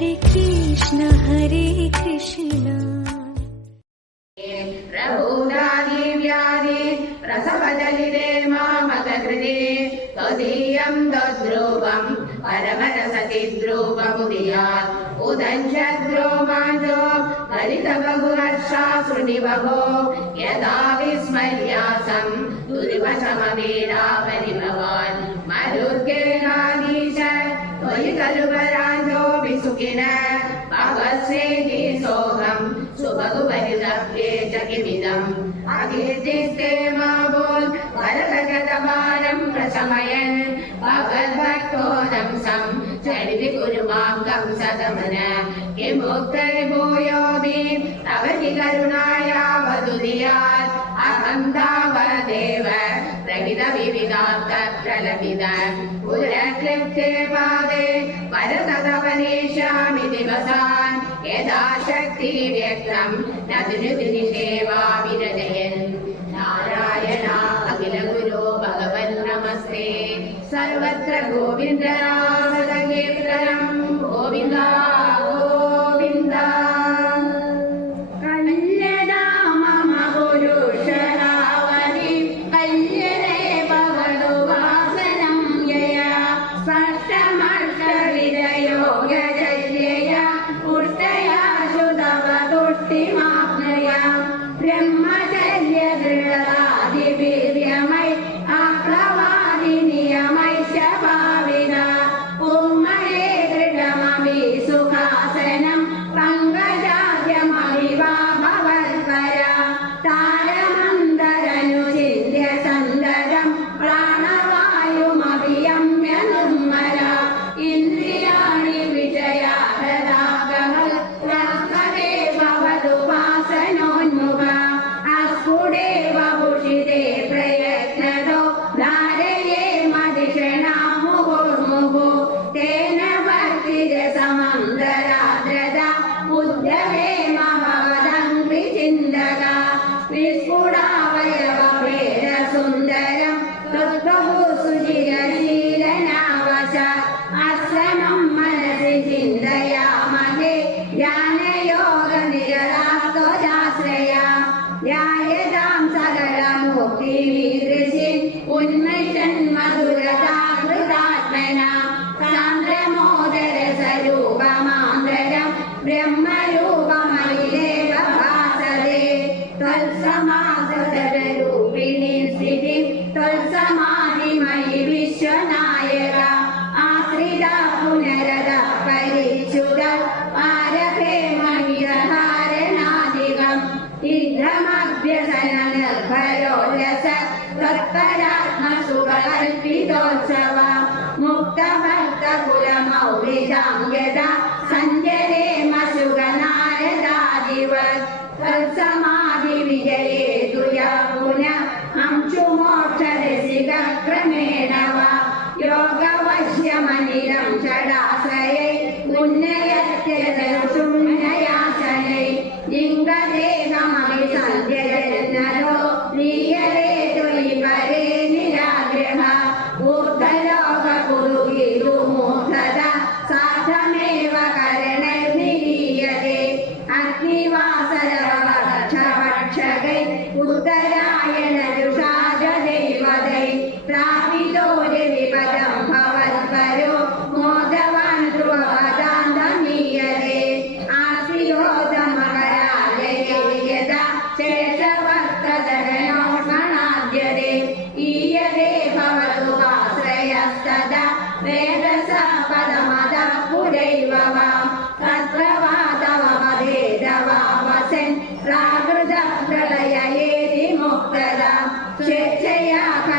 हरे कृष्ण हरे कृष्ण। प्रभूतादि व्याधि रसपदलिदे मामकृते त्वदीयं तद्रूपं परमरसति द्रूपमुदिया उदञ्चद्रोमाजो ललितबहुहर्षासृणिबहो यदा विस्मर्यासं दुर्वशमवीरापरिभवान् मरुर्गेणाधीश, त्वयि खलु परान् सुखिना भगवत्से हि सोऽहम् सुभगुपरिलभ्ये च किमिदम् अकीर्तिस्ते मा बोल् भरतगतमानम् प्रशमयन्। भगद्भक्तोदंसम् चरिति कुरु मां कंसदमन किमुक्तर्भूयोऽपि तव हि करुणाया वदुदियात् अहम् अहन्तावित विविधा तत्र ഭാരതതവനേഷാമി ദിവസാൻ യഥാശക്തി വ്യക്തം. നദിനു നിഷേവാ വിരജയൻ ഉന്മേഷന്മധുരതാകൃതാത്മന സാന്ദ്രമോദര സ്വരൂപമാന്തരം ബ്രഹ്മരൂപമവിലേവ ഭാസതേ തത്സമാസതരൂപിണി സ്ഥിതി തത്സമാധിമയി വിശ്വനായക ആശ്രിത പുനരത പരിച്ചുത ആരഭേ മണിഹാരണാധികം ഇന്ദ്രമഭ്യസന इन्द्रमभ्यसन निर्भरोल्लस तत्परात्मसुखकल्पितोत्सव मुक्तभक्तकुलमौलिजां यदा सञ्जरे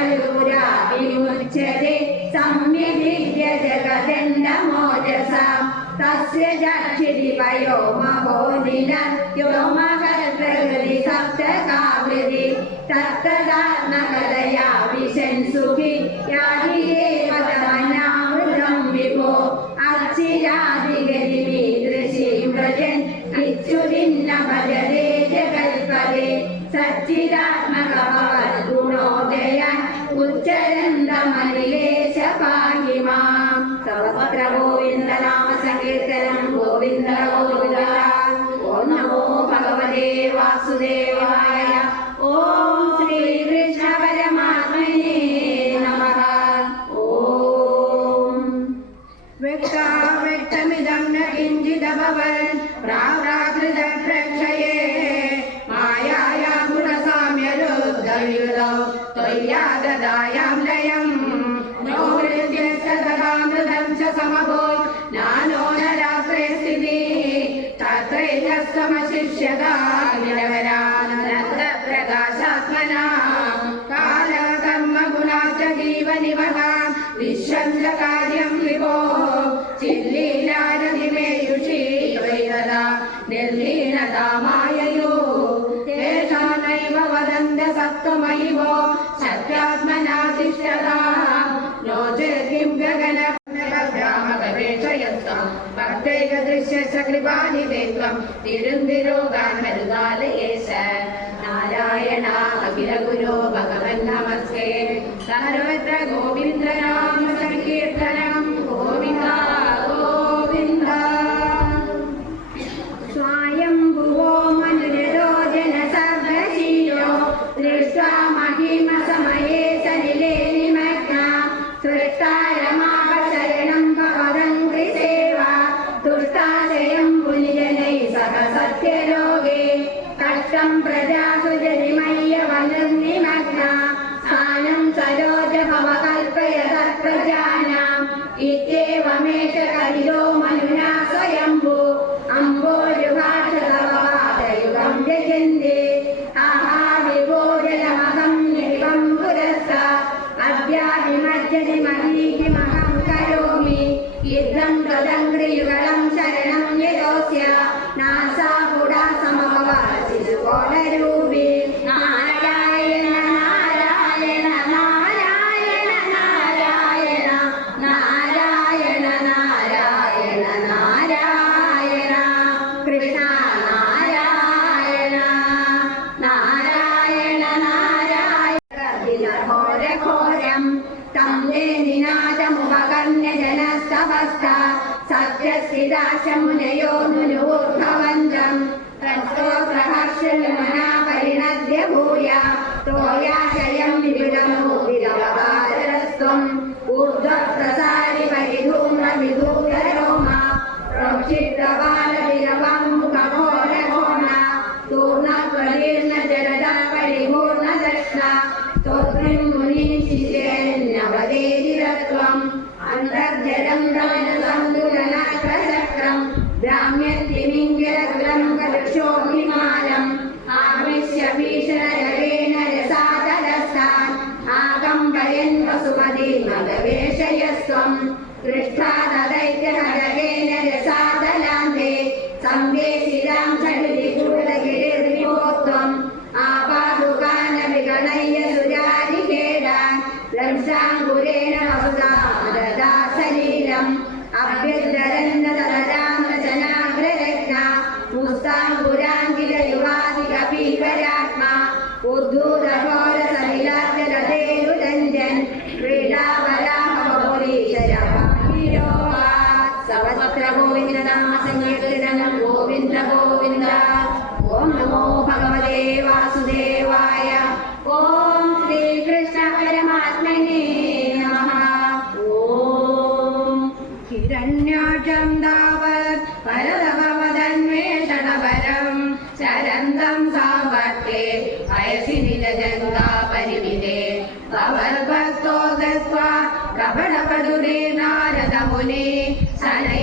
കൽപുര വിമുച്ചതി സംവിദ്യ ജഗതന്ദ മോജസ തസ്യ ചക്ഷരി വയോമോനില വ്യോമകൽ പ്രകൃതി സപ്ത കാവൃതി തത്തദാത്മകതയാ വിശൻസുഖി യാഹിരേവതമനാമൃതം വിഭോ. അർച്ചിരാതിഗതി ദൃശീം വ്രജൻ. ഇച്ഛുരിന്ന ഭജതേ ജഗൽപദേ സച്ചിരാത്മക मोदय उच्चरन्दमनिलेश पाहि मां सर्वत्र गोविन्दनाम सङ्कीर्तनं गोविन्द गोविन्द ॐ नमो भगवते वासुदेवाय ॐ श्रीकृष्णपरमात्मने नमः ॐ व्यक्ता व्यक्तमिदं न किञ्चिदभवन् प्राव ഭക്തൈകദൃശ്യസ കൃപാനിധേ ത്വം തിരുന്തിരോഗാൻ മരുതാലയേശ നാരായണ അഖില ഗുരോ ഭഗവൻ നമസ്തേ സർവത്ര ഗോവിന്ദനാമ समभवासिसुकोलरूपी नारायण तत्त्वप्रहर्षन्मना परिणद्य भूया तोया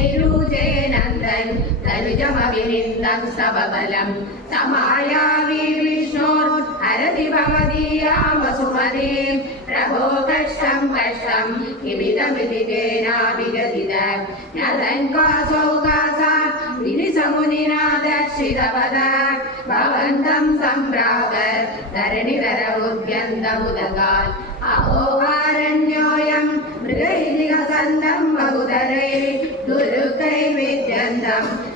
ेरुजेनन्दन् तनुजमभिनिन्दं सबबलं समायामि विष्णोर् हरति भवदीयां वसुमतीं प्रभो कष्टं कष्टं किमिदमिति तेनाभिगदित न लङ्कासौ कासा विनिसमुनिना दक्षितपद भवन्तं सम्प्राप धरणिधर उद्यन्तमुदगात् अहो वारण्यो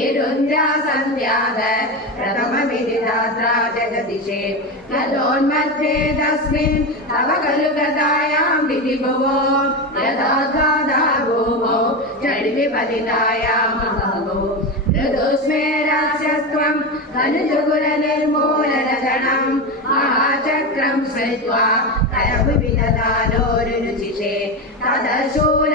वीरुन्द्या सन्ध्याद प्रथमविदिदात्रा जगदिशे तदोन्मध्ये तस्मिन् तव खलु कथायां विधिभुवो यदाधा भूमौ चडिविपदितायामहभो मृदुस्मे राजस्त्वं खलुजुगुरनिर्मूलनगणं महाचक्रं स्मृत्वा करभुविददानोरुचिषे तदशूल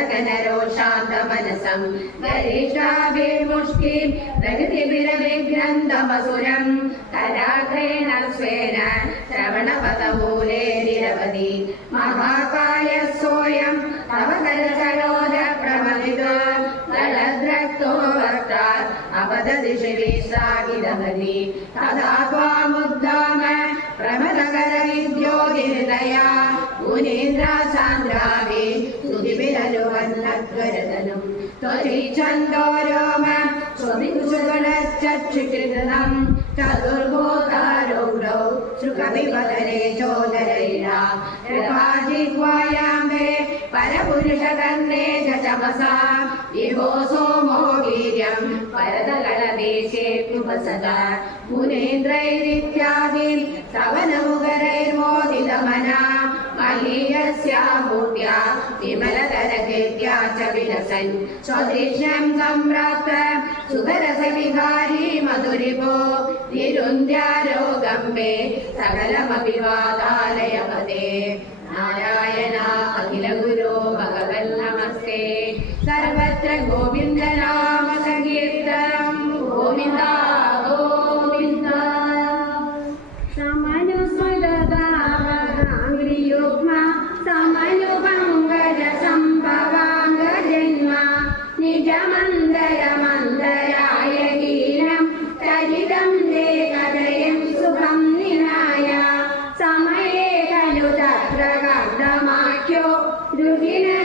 विदतकनरोषान्तमनसं गरिष्ठाभिर्मुष्टिं प्रकृतिभिरविघ्नन्दमसुरं कराग्रेण स्वेन श्रवणपदमूले निरवधि महाकाय सोऽयं तव करसरोज प्रमदितो दलद्रक्तो वक्त्रात् अपददिशि विश्रागिदमति तदा त्वामुद्दाम प्रमदकरविद्योतिहृदया मुनीन्द्रासान्द्राभि सुधिभिरनुवन्नद्वरदनुम् त्वरिच्छन्दो रोम स्वभिकुशुगणश्चक्षुकृतम् चतुर्भोतारौढौ श्रुकविवदने चोदरैरा कृपाजिह्वायां പരപുരുഷതന്നെ ചമസാ വിഭോ സോമോ വീര്യം പരതകളദേശേഭ്യുപസത മുനേന്ദ്രൈരിത്യാദിൽ സവനമുഖരൈർമോദിതമന മഹീയസ്യാമൂർത്യ വിമലതരകീർത്യാ ച വിലസൻ സ്വദൃശ്യം സംപ്രാപ്ത സുഖരസവിഹാരി മധുരിപോ നിരുന്ധ്യാരോഗം മേ സകലമഭിവാദാലയമതേ. നാരായണ ऋतुदप्रगन्धमाख्यो दुहिने